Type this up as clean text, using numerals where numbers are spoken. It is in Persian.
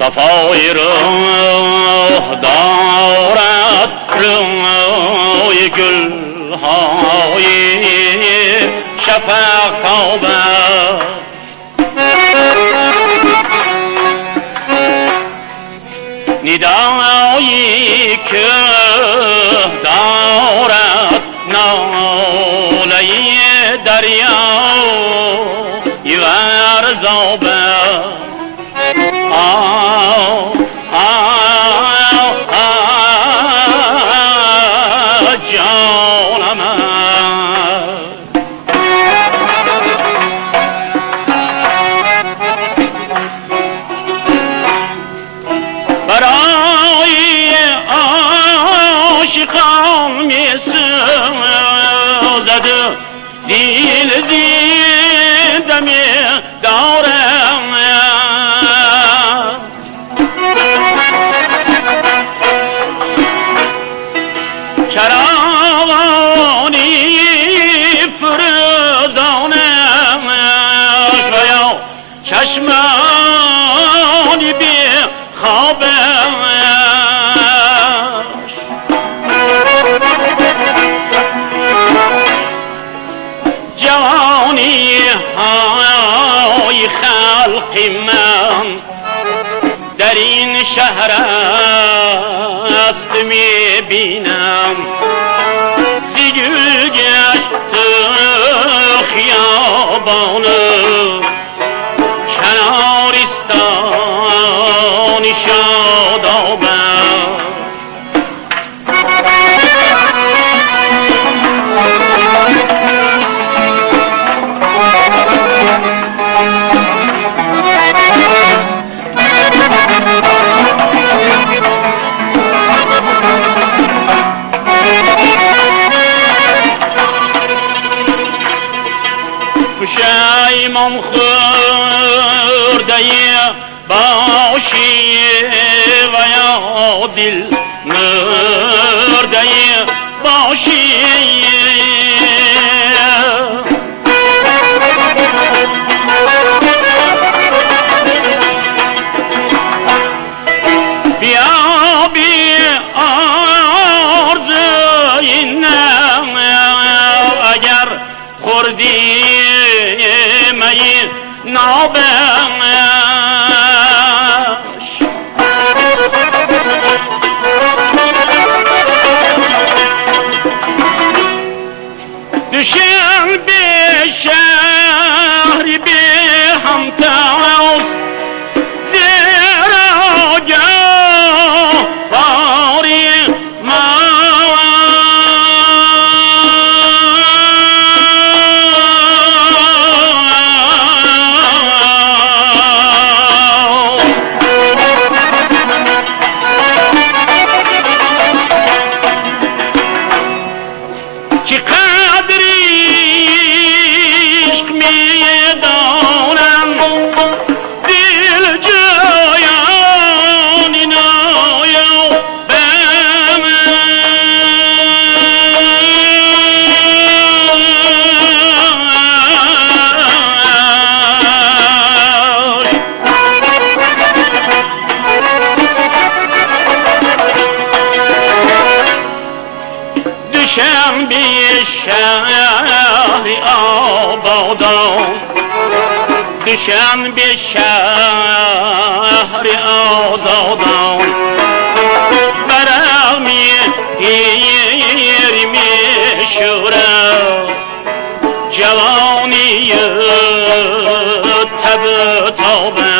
صفای روح دارد روی گلهای شفق تابد ندایی که دارد ناله دریا ورزابه جانم برای عاشقان می سوزد دل زنده می دارم چراغانی فروزانش و یا چشمانی بی خوابش جوانی های خلق من در این شهر است می بینم زی گل گشت خیابان کنارستان شادابه پشیمان خورده باشی و یا دل مرده باشی بیا بی آرزوی نم اگر خوردی نابش دشم به شهر به همتاز زیرا جا باری شنبه شهر آبادان دوشنبه شهر آزادان برمی گیر می شورد جوانی تب تابه